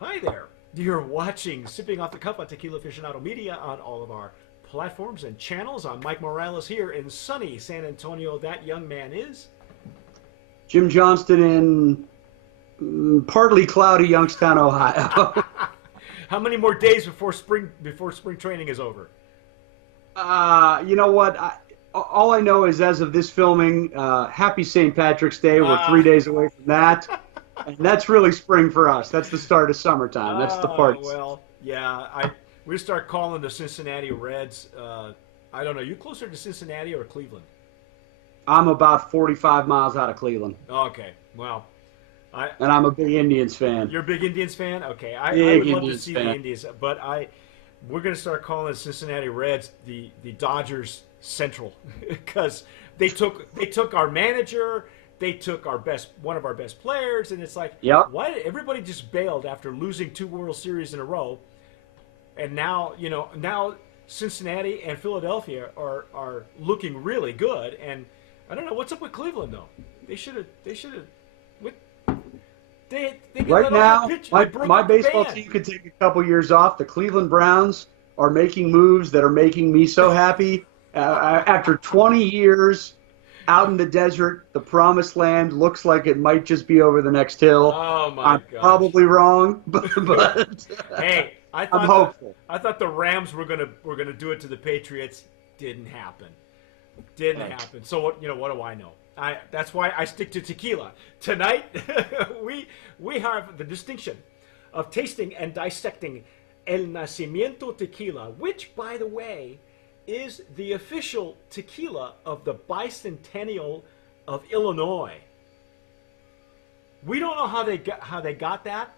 Hi there. You're watching Sipping Off the Cuff on Tequila Aficionado Media on all of our platforms and channels. I'm Mike Morales here in sunny San Antonio. That young man is. Jim Johnston in partly cloudy Youngstown, Ohio. How many more days before spring training is over? You know what? All I know is as of this filming, happy St. Patrick's Day. We're Uh, 3 days away from that. And that's really spring for us. That's the start of summertime. That's the parties. well, yeah. We start calling the Cincinnati Reds. I don't know. You closer to Cincinnati or Cleveland? I'm about 45 miles out of Cleveland. Okay. Well, I And I'm a big Indians fan. you're a big Indians fan. Okay. I Big would love to Indians see the fan. Indians, but we're going to start calling the Cincinnati Reds the Dodgers Central because they took our manager, they took one of our best players, and it's like Yep. why did everybody just bailed after losing two World Series in a row, and now Cincinnati and Philadelphia are looking really good, and I don't know what's up with Cleveland though. They should have with they got Right it on now, the pitch. They my, broke my up the baseball band. team could take a couple years off. The Cleveland Browns are making moves that are making me so happy. After 20 years out in the desert, the promised land looks like it might just be over the next hill. Oh my I'm gosh. probably wrong, but Hey, I'm hopeful. I thought the Rams were gonna do it to the Patriots. Didn't happen. Didn't Right. happen. So what do I know? That's why I stick to tequila. Tonight we have the distinction of tasting and dissecting El Nacimiento tequila, which by the way is the official tequila of the bicentennial of Illinois. We don't know how they got that.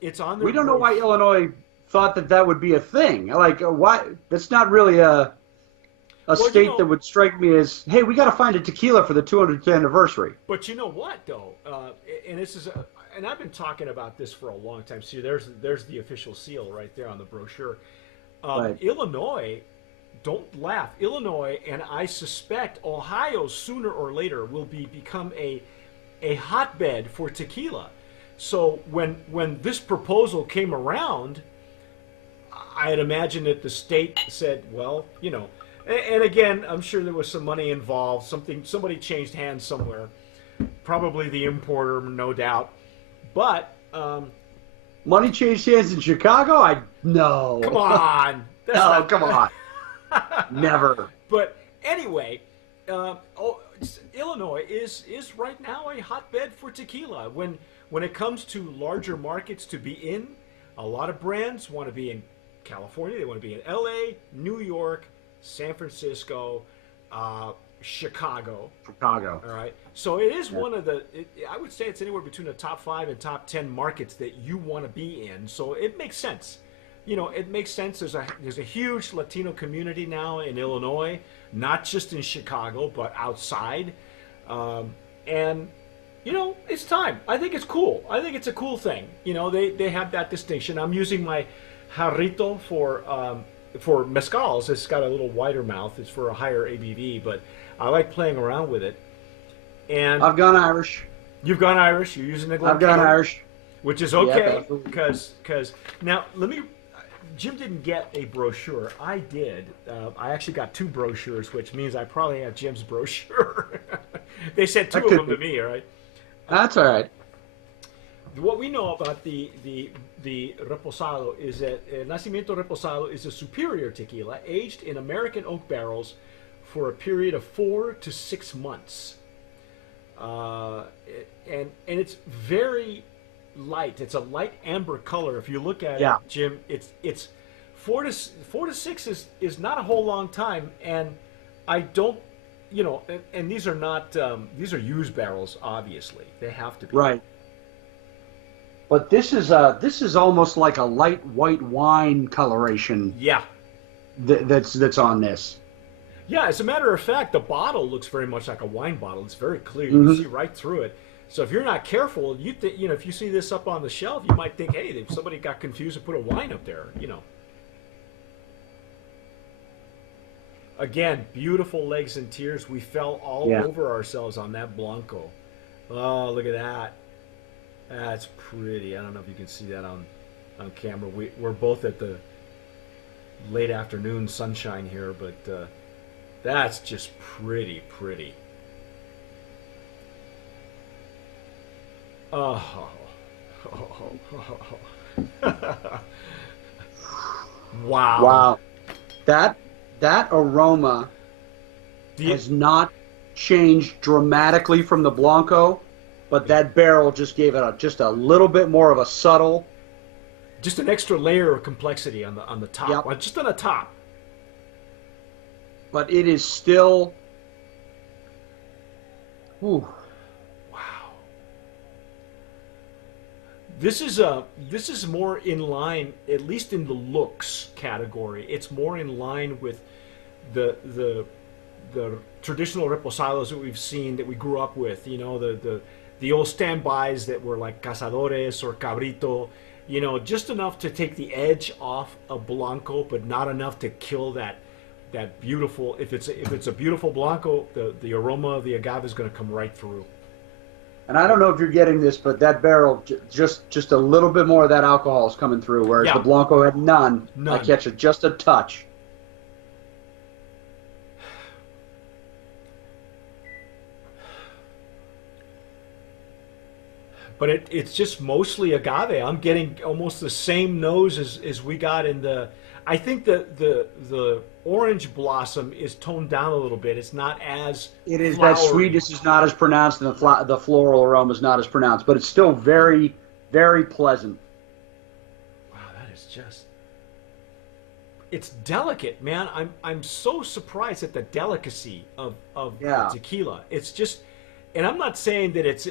It's on their We don't know why brochure. Illinois thought that that would be a thing. Like, why? That's not really a Well, state that would strike me as, hey, we got to find a tequila for the 200th anniversary. but you know what though, and this is, and I've been talking about this for a long time. See, there's the official seal right there on the brochure. Right. Illinois, don't laugh. Illinois, and I suspect Ohio sooner or later will become a hotbed for tequila. So when this proposal came around, I had imagined that the state said, well, and again, I'm sure there was some money involved. Somebody changed hands somewhere, probably the importer, no doubt. But Money changed hands in Chicago? No. come on, that's No, not, come on. Never. But anyway, Illinois is right now a hotbed for tequila. When it comes to larger markets to be in, a lot of brands want to be in California. They want to be in L.A., New York, San Francisco, Chicago. Chicago. All right. So it is Yeah. one of the. I would say it's anywhere between the top 5 and top 10 markets that you want to be in. So it makes sense. It makes sense. There's a huge Latino community now in Illinois, not just in Chicago, but outside. And it's time. I think it's cool. I think it's a cool thing. They have that distinction. I'm using my jarrito for mezcals. It's got a little wider mouth. It's for a higher ABV, but I like playing around with it. And I've gone Irish. you've gone Irish. You're using the I've gone Glencairn, Irish. which is Yeah, okay absolutely. because now let me. Jim didn't get a brochure. I did. I actually got 2 brochures, which means I probably have Jim's brochure. They sent 2 That of could them to be. me. All right. That's all right. What we know about the Reposado is that Nacimiento Reposado is a superior tequila aged in American oak barrels for a period of 4 to 6 months, and it's very light. It's a light amber color. If you look at Yeah. it, Jim, it's 4 to 6 is not a whole long time, and I don't. And these are not these are used barrels. Obviously, they have to be. Right. But this is almost like a light white wine coloration Yeah. that's on this. Yeah, as a matter of fact, the bottle looks very much like a wine bottle. It's very clear. You can Hmm. see right through it. So if you're not careful, if you see this up on the shelf, you might think, hey, somebody got confused and put a wine up there. Again, beautiful legs and tears. We fell all Yeah. over ourselves on that Blanco. Oh, look at that. That's pretty. I don't know if you can see that on camera. We're both at the late afternoon sunshine here, but that's just pretty, pretty. Oh. Wow. Wow. That aroma The, has not changed dramatically from the Blanco, but that barrel just gave it just a little bit more of a subtle. just an extra layer of complexity on the top. Yep. Well, just on the top. But it is still. Whew. Wow. This is more in line, at least in the looks category. It's more in line with the traditional reposados that we've seen, that we grew up with. You know, the old standbys that were like Cazadores or Cabrito. You know, just enough to take the edge off a Blanco, but not enough to kill that beautiful. If it's a beautiful Blanco, the aroma of the agave is going to come right through. And I don't know if you're getting this, but that barrel, just a little bit more of that alcohol is coming through, whereas Yeah. the Blanco had none. None. I catch it just a touch. But it's just mostly agave. I'm getting almost the same nose as we got in the. I think the orange blossom is toned down a little bit. It's not as It is flowery. that sweetness is not as pronounced, and the floral aroma is not as pronounced, but it's still very, very pleasant. Wow, that is just. It's delicate, man. I'm so surprised at the delicacy of Yeah. tequila. It's just, and I'm not saying that it's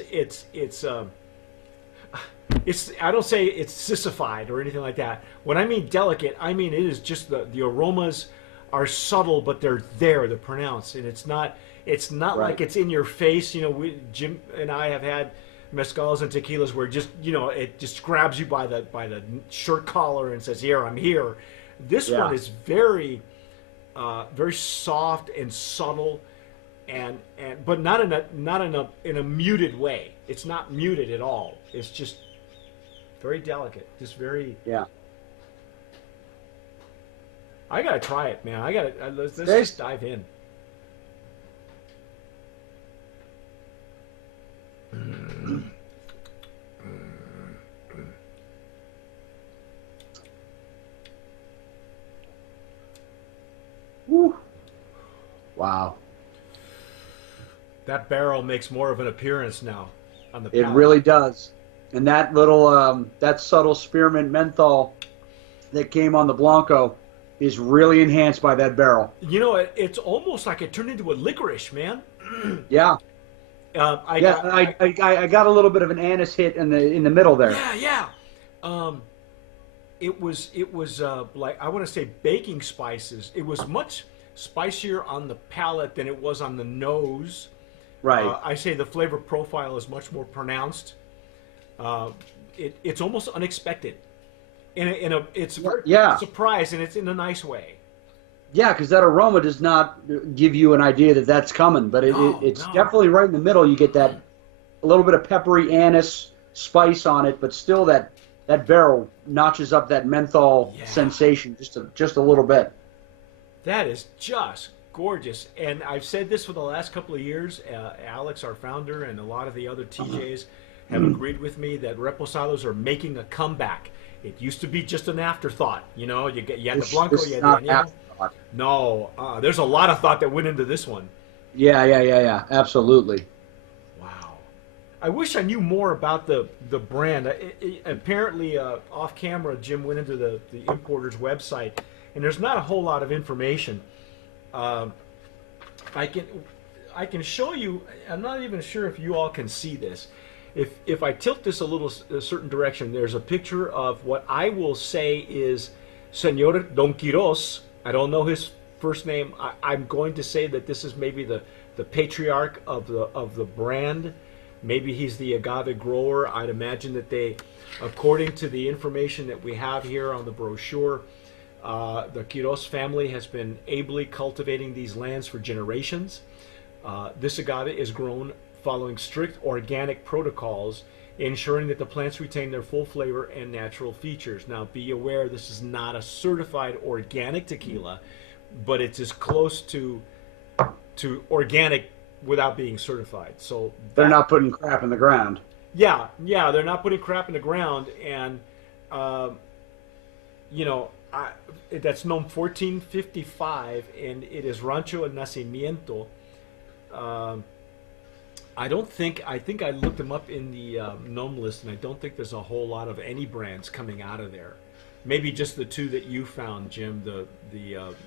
I don't say it's sissified or anything like that. When I mean delicate, I mean it is just the aromas are subtle, but they're there, they're pronounced, and it's not Right. like it's in your face. You know, Jim and I have had mezcals and tequilas where just, you know, it just grabs you by the shirt collar and says, "Here, I'm here." This Yeah. one is very very soft and subtle, and but not in a muted way. It's not muted at all. It's just very delicate, just very. Yeah. I gotta try it, man. Let's Taste. just dive in. Woo. Wow. That barrel makes more of an appearance now on the It palate. really does. And that little, that subtle spearmint menthol that came on the Blanco is really enhanced by that barrel. You know, it's almost like it turned into a licorice, man. Yeah. I Yeah, got, I got a little bit of an anise hit in the middle there. yeah. It was like, I want to say baking spices. It was much spicier on the palate than it was on the nose. Right. I say the flavor profile is much more pronounced. It's almost unexpected. It's very Yeah. surprised, and it's in a nice way. Yeah, because that aroma does not give you an idea that that's coming, but it's No. definitely right in the middle. You get that a little bit of peppery anise spice on it, but still that barrel notches up that menthol Yeah. sensation just a little bit. That is just gorgeous. And I've said this for the last couple of years. Alex, our founder, and a lot of the other TJs have agreed with me that reposados are making a comeback. It used to be just an afterthought. You know, you had the Blanco, This you is had the not Añejo. afterthought. No, there's a lot of thought that went into this one. Yeah, absolutely. Wow. I wish I knew more about the brand. Apparently, off camera, Jim went into the importer's website, and there's not a whole lot of information. I can show you. I'm not even sure if you all can see this. If I tilt this a certain direction, there's a picture of what I will say is Señor Don Quiros. I don't know his first name. I'm going to say that this is maybe the patriarch of the brand. Maybe he's the agave grower. I'd imagine that they, according to the information that we have here on the brochure, the Quiros family has been ably cultivating these lands for generations. This agave is grown following strict organic protocols, ensuring that the plants retain their full flavor and natural features. Now, be aware this is not a certified organic tequila, but it's as close to organic without being certified. So They're not putting crap in the ground. yeah, they're not putting crap in the ground, and you know, that's known 1455, and it is Rancho Nacimiento. I think I looked them up in the gnome list, and I don't think there's a whole lot of any brands coming out of there. Maybe just the two that you found, Jim. The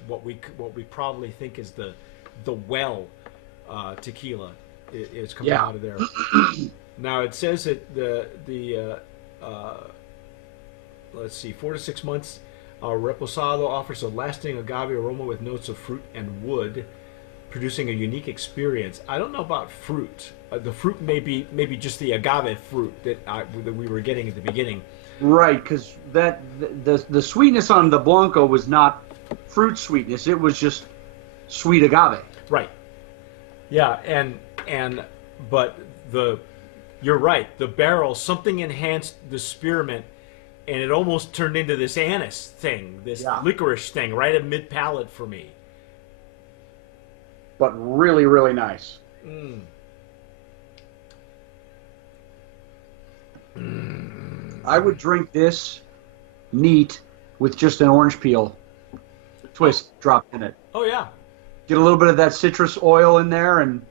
what we probably think is the well tequila is coming out of there. Now it says that the let's see, 4 to 6 months. Reposado offers a lasting agave aroma with notes of fruit and wood, producing a unique experience. I don't know about fruit. The fruit may be just the agave fruit that we were getting at the beginning. Right, because the sweetness on the Blanco was not fruit sweetness; it was just sweet agave. Right. Yeah, but you're right. The barrel, something enhanced the spearmint, and it almost turned into this anise thing, this licorice thing, right at mid palate for me. But really, really nice. I would drink this neat with just an orange peel twist dropped in it. Oh yeah. Get a little bit of that citrus oil in there, and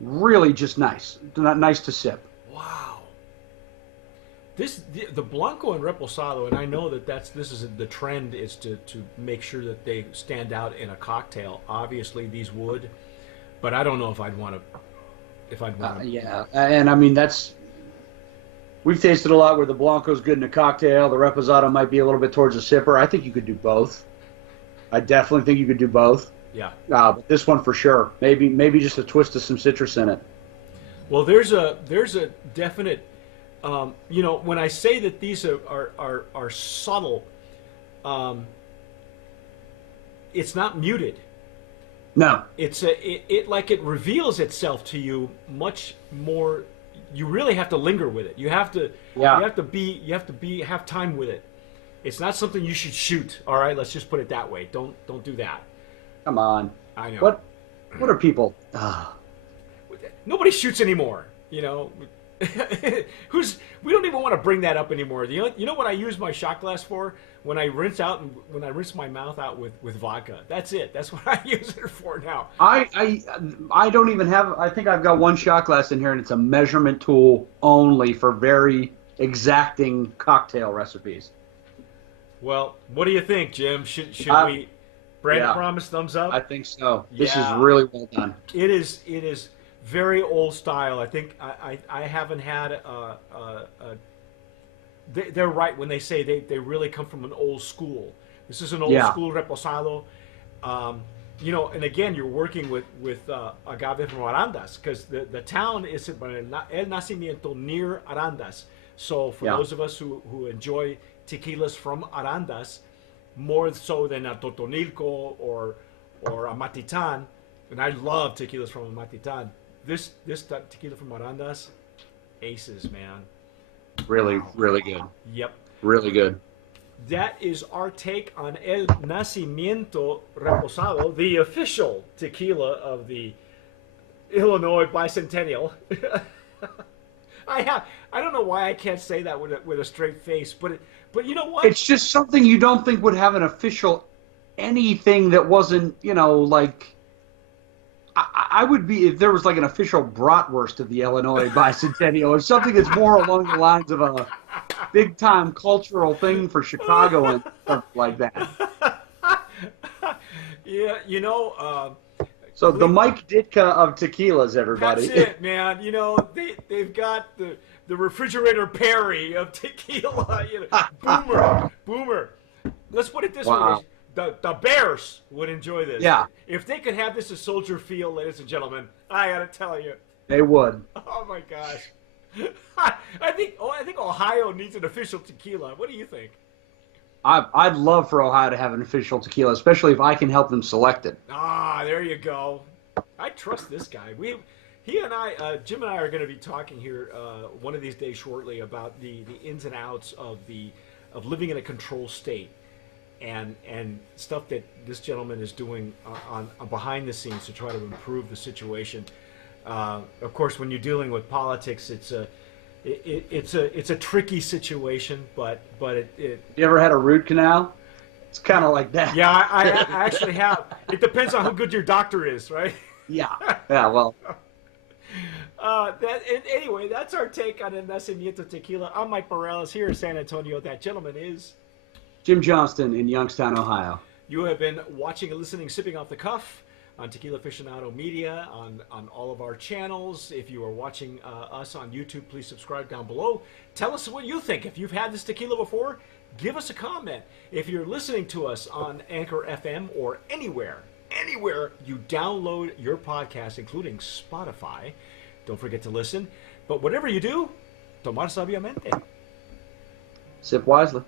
really just nice. Nice to sip. Wow. The Blanco and Reposado, and I know that this is the trend, is to make sure that they stand out in a cocktail. Obviously, these would, but I don't know if I'd want to. Yeah, and I mean we've tasted a lot where the Blanco's good in a cocktail. The Reposado might be a little bit towards a sipper. I think you could do both. I definitely think you could do both. Yeah. But this one for sure. Maybe just a twist of some citrus in it. Well, there's a definite. When I say that these are subtle, it's not muted. No. It reveals itself to you much more. You really have to linger with it. You have to have time with it. It's not something you should shoot. All right, let's just put it that way. Don't do that. Come on. I know. What are people? Nobody shoots anymore. You know. We don't even want to bring that up anymore. You know what I use my shot glass for? When I rinse my mouth out with vodka. That's it. That's what I use it for now. I don't even have. I think I've got one shot glass in here, and it's a measurement tool only for very exacting cocktail recipes. Well, what do you think, Jim? Should we? Brand promise thumbs up. I think so. This is really well done. It is very old style. I think I haven't had they're right when they say they really come from an old school. This is an old school Reposado. And again, you're working with agave from Arandas, because the town is El Nacimiento near Arandas. So for those of us who enjoy tequilas from Arandas, more so than a Totonilco or a Matitan, and I love tequilas from a Matitan. This tequila from Arandas, aces, man. Really, really good. Yep. Really good. That is our take on El Nacimiento Reposado, the official tequila of the Illinois Bicentennial. I don't know why I can't say that with a straight face, but you know what? It's just something you don't think would have an official anything that wasn't, like. I would be, if there was like an official bratwurst of the Illinois Bicentennial, or something that's more along the lines of a big time cultural thing for Chicago and stuff like that. Yeah, so the Mike Ditka of tequilas, everybody. That's it, man. They've got the refrigerator Perry of tequila. Boomer. Let's put it this way. The Bears would enjoy this. Yeah. If they could have this as Soldier Field, ladies and gentlemen, I gotta tell you. They would. Oh my gosh. I think Ohio needs an official tequila. What do you think? I'd love for Ohio to have an official tequila, especially if I can help them select it. Ah, there you go. I trust this guy. He and I, Jim and I, are going to be talking here one of these days shortly about the ins and outs of living in a control state, and stuff that this gentleman is doing on behind the scenes to try to improve the situation. Of course, when you're dealing with politics, it's a tricky situation, but it You ever had a root canal? It's kind of like that. yeah, I actually have. It depends on how good your doctor is, right? Yeah. Yeah. Well, Anyway, that's our take on the Nacimiento Tequila. I'm Mike Morales here in San Antonio. That gentleman is Jim Johnston in Youngstown, Ohio. You have been watching and listening, Sipping Off the Cuff on Tequila Aficionado Media on all of our channels. If you are watching us on YouTube, please subscribe down below. Tell us what you think. If you've had this tequila before, give us a comment. If you're listening to us on Anchor FM or anywhere you download your podcast, including Spotify, don't forget to listen. But whatever you do, tomar sabiamente. Sip wisely.